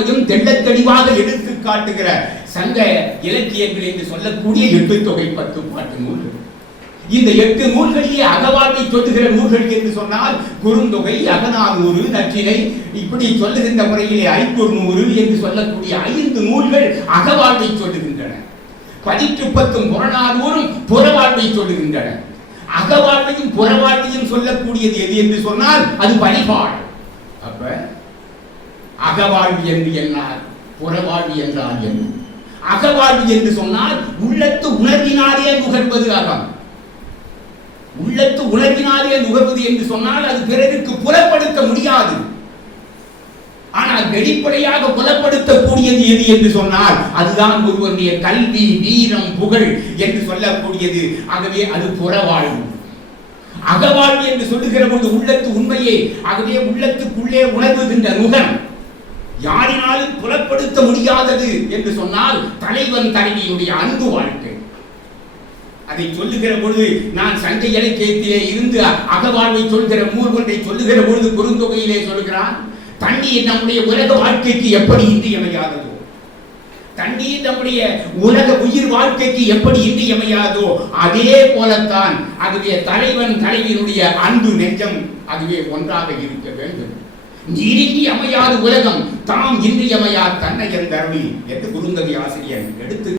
அகவாழ்வையும் தெள்ள தெளிவாக எடுத்து காட்டுகிற சங்க இலக்கியங்கள் என்று சொல்லக்கூடிய எட்டு தொகை பத்து பாட்டு நூல்கள் இந்த எட்டு நூல்களிலே அகவாழ்வை சொல்லுகிற நூல்கள் என்று சொன்னால் குறுந்தொகை அகநானூறு நற்றினை இப்படி சொல்லுகின்ற முறையிலே ஐக்குறுநூறு என்று சொல்லக்கூடிய ஐந்து நூல்கள் அகவாட்டை சொல்லுகின்றன பதிற்று பத்தும் புறநானூறும் புறவாட்டை சொல்லுகின்றன அகவாட்டையும் புறவாட்டையும் சொல்லக்கூடியது எது என்று சொன்னால் அது வழிபாடு. அப்ப அகவாழ்வு என்று என்னார் புறவாழ்வு என்றால் என்ன? அகவாழ்வு என்று சொன்னால் உள்ளத்து உணர்வினாலே நுகர்வது அகம். உள்ளத்து உணர்வினாலே நுகர்வது என்று சொன்னால் அது பிறருக்கு புலப்படுத்த முடியாது. ஆனால் வெளிப்படையாக புலப்படுத்தக்கூடியது எது என்று சொன்னால் அதுதான் ஒருவருடைய கல்வி வீரம் புகழ் என்று சொல்லக்கூடியது. ஆகவே அது புறவாழ்வு. அகவாழ்வு என்று சொல்லுகிற பொழுது உள்ளத்து உண்மையே. ஆகவே உள்ளத்துக்குள்ளே உணர்வுகின்ற நுகர் யாரினாலும் புலப்படுத்த முடியாதது என்று சொன்னால் தலைவன் தலைவியுடைய அன்பு வாழ்க்கை. அதை சொல்லுகிற பொழுது நான் சங்க இலக்கியத்திலே இருந்து அகவாழ்வை சொல்கிற மூர்வனை சொல்லுகிற பொழுது குறுந்தொகையிலே சொல்கிறான் தண்ணீர் நம்முடைய உலக வாழ்க்கைக்கு எப்படி இன்றியமையாததோ? தண்ணீர் நம்முடைய உலக உயிர் வாழ்க்கைக்கு எப்படி இன்றியமையாதோ அதே போலத்தான் அதுவே தலைவன் தலைவியினுடைய அன்பு நெஞ்சம் அதுவே ஒன்றாக இருக்க வேண்டும். நீரின்றி அமையாத உலகம் தாம் இன்றியமையா தன்னை என் என்று குருந்தவி ஆசிரியர் எடுத்து